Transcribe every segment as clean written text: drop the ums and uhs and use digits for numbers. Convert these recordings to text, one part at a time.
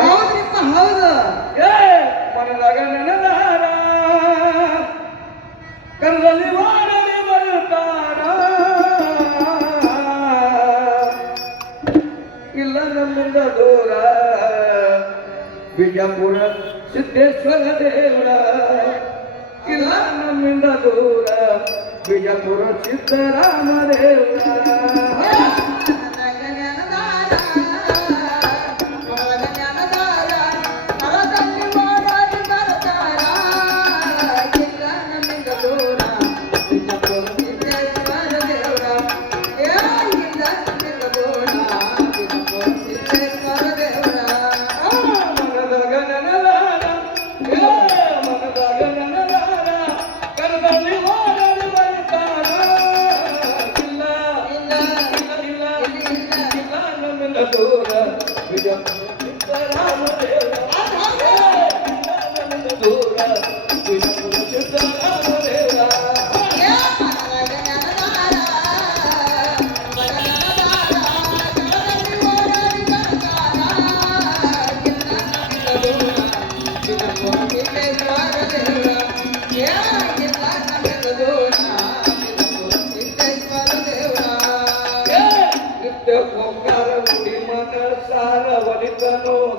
ಹೌದ್ರಿಪ್ಪ ಹೌದು. ಮನದಾಗ ನೆನದಾರ ಕಲ್ಲಲ್ಲಿ ಮಾಡಲಿ ಬರುತ್ತಾರ ಇಲ್ಲ ನಮ್ಮಿಂದ ದೂರ ಬಿಜಾಪುರ ಸಿದ್ದೇಶ್ವರ ದೇವರ ಇಲ್ಲ ನಮ್ಮಿಂದ ದೂರ ಬಿಜಾಪುರ ಸಿದ್ದರಾಮ ದೇವರ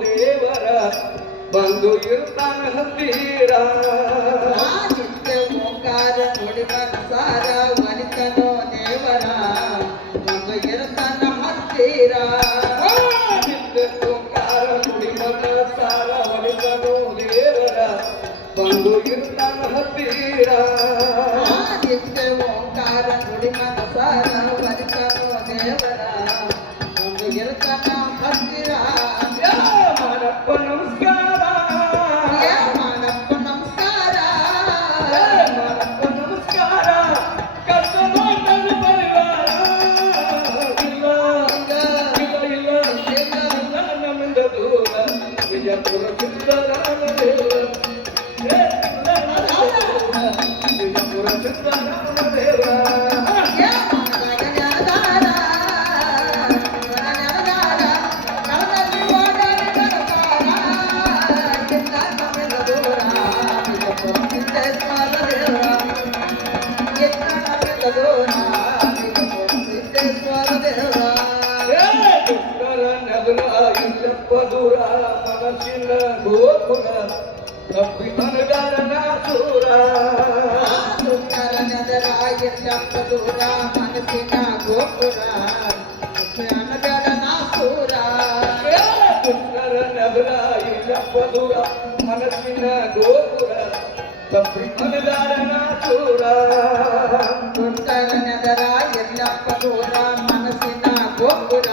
ದೇವರ ಬಂದು ಇರ್ತಾನ ಹತ್ತೀರ ಓಂಕಾರ ನುಡಿ ಮನಸಾರ ವನಿತನೋ ದೇವರ ಬಂದು ಇರ್ತಾನ ಹತ್ತೀರ ಓಂಕಾರ ನುಡಿ ಮನಸಾರ ವನಿತನೋ ದೇವರ ಬಂದು ಇರ್ತಾನ ಹತ್ತೀರ ಓಂಕಾರ ನುಡಿ ಮನಸಾರ ವನಿತನೋ ದೇವರ ಬಂದು ಇರ್ತಾನ ಹತ್ತೀರ ಮಾನಪ್ಪ ನಮಸ್ಕಾರ ಮಾನಪ್ಪ ನಮಸ್ಕಾರ ಮಾನಪ್ಪ ನಮಸ್ಕಾರ ಕರ್ತನ ನನ್ನ ಪರಿವಾರ ಇಲ್ಲ ಇಲ್ಲ ಇಲ್ಲ ಇಲ್ಲ ನಮ್ಮಿಂದ ದೂರ ವಿಜಯಪುರ ಸಿದ್ದರಾಮ ದೇವರ ವಿಜಯಪುರ ಸಿದ್ದರಾಮ ದೇವರ ದೂರ ಮನಸ್ಸಿನ ಗೋಪುರ ಕಪ್ಪಿ ಮನಗಾರನ ಸೂರ ದೂರ ಮನಸ್ಸಿನ ಗೋಪುರ ಅನಗಡನ ಸೂರ ದುಷ್ಟರ ನಗರ ಇಲ್ಲಪ್ಪ ದೂರ ಮನಸ್ಸಿನ ಗೋಪುರ ಕಪ್ಪಿ ಮನಗಾರನ ಸೂರ ದುಷ್ಟರ ನಗರ ಎಲ್ಲಪ್ಪ ದೂರ ಮನಸ್ಸಿನ ಗೋಪುರ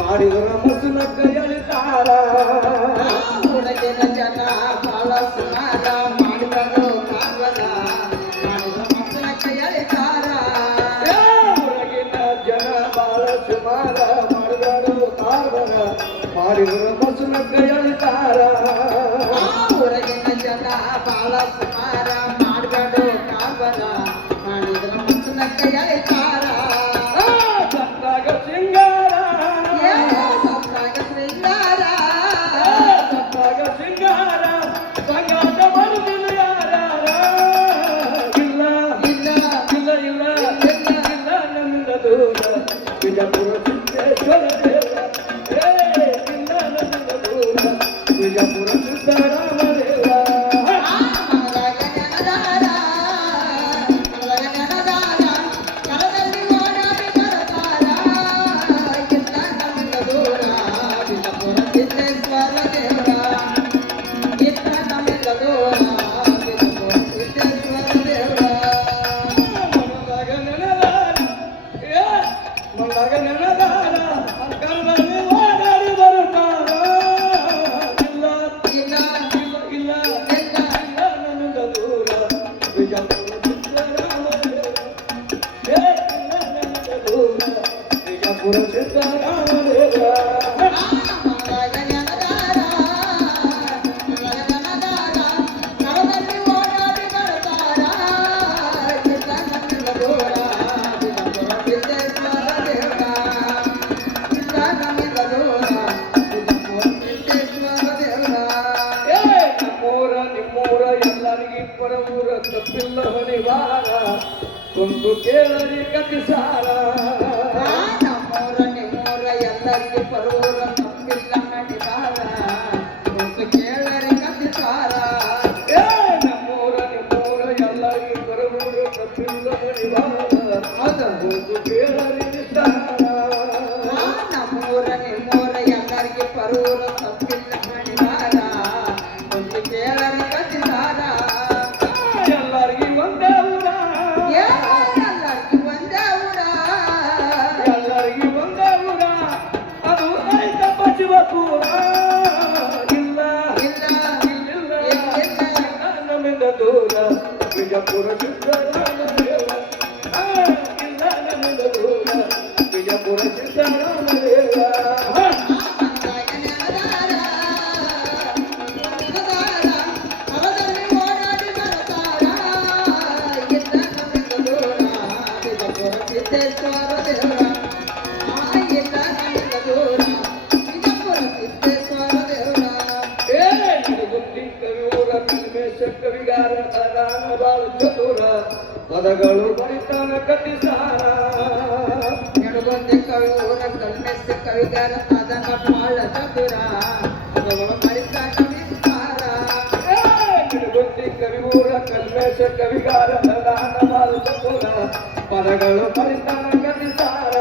ಮಾಡಿದರ ಮಸನ ಕೈಯಳಿತಾರ ಹುಡುಗಿನ ಜನ ಬಾಳ ಸುಮಾರ ಮಾಡಿದರು ಕಾಗದ ಮಾಡಿದ ಮಸನ ಕೈಯಳಿತಾರ ಹೊರಗಿನ ಜನ ಬಾಳ ಸುಮಾರ ಮಾಡಿದರು ಕಾಗದ ಮಾಡಿದರ ಮಸನ ಕೈಯಳಿತಾರ ಹೊರಗಿನ ಜನ ಬಾಳ ಸುಮಾರ ಮಾಡಿದರು ಕಾಗದ ಮಾಡಿದ್ರ ಮಸನ ಕೈಯಳಿತಾರ ವಿಜಯಪುರ ಸಿದ್ದೇಶ್ವರ ದೇವರ ವಿಜಯಪುರ ಸಿದ್ದರಾಮದೇವ ನಿಮ್ಮೂರ ಎಲ್ಲರಿಗೆ ಪರವೂರ ತಪ್ಪಿಲ್ಲ ಹೊನಿವಾರ ಕುಂತು ಕೇಳರಿ ಕತಿಸಾರ ನಮ್ಮೂರ ನಿಮ್ಮೂರ ಎಲ್ಲರಿಗೆ ಪರೂರ ತಪ್ಪಿಲ್ಲ ನಡಿದಾರ ಕುಂತು ಕೇಳರಿ ಕತಿಸಾರ ನಮ್ಮೂರ ನಿಮ್ಮೂರ ಎಲ್ಲರಿಗೆ ಪರವೂರ ತಪ್ಪಿಲ್ಲ ಹೊನಿವಾರ ಕುಂತು ಕೇಳರಿ ನಿಸ್ತಾರ ನಮ್ಮೂರ ನಿಮ್ಮೂರ ಎಲ್ಲರಿಗೆ ಪರೂರ ತಪ್ಪಿಲ್ಲ ನಡಿದಾರ ಕುಂತು ಕೇಳರಿ ಕತಿಸಾರ ಎಲ್ಲರಿಗೆ ಒಂದೇ ಊರ ಎಲ್ಲರಿಗೆ ಒಂದೇ ಊರ ಎಲ್ಲರಿಗೆ ಒಂದೇ ಊರ ಅದು ರೈತ ಬಸವಪುರ ಇಲ್ಲ ಇಲ್ಲ ನಮ್ಮಿಂದ ದೂರ ವಿಜಯಪುರ ಸಿದ್ದರಾಮದೇವ ಇಲ್ಲ ನಮ್ಮಿಂದ ದೂರ ವಿಜಯಪುರ ಸಿದ್ದರಾಮದೇವ ಗುಂಡಿ ಕವಿಯೂರ ಕಲ್ಮೇಶ ಕವಿಗಾರ ಅದಾನ ಬಾಳ ಚತುರ ಪದಗಳು ಬರಿತಾನ ಕಟ್ಟಿಸಾರ ನೆಡುಗೊಂದಿ ಕವಿಯೂರ ಕಲ್ಮೆಸ್ಸ ಕವಿಗಾರ ಅದನ್ನ ಬಾಳ ಚತುರ ಪದಗಳು ಮರಿತಾನ ವಿಸ್ತಾರ ಗುಂಡಿ ಕವಿಯೂರ ಕಲ್ಮೇಶ ಕವಿಗಾರ ಅದಾನ ಬಾಳ ಚತುರ ಪದಗಳು ಬರಿತಾನ ಕಟ್ಟಿಸಾರ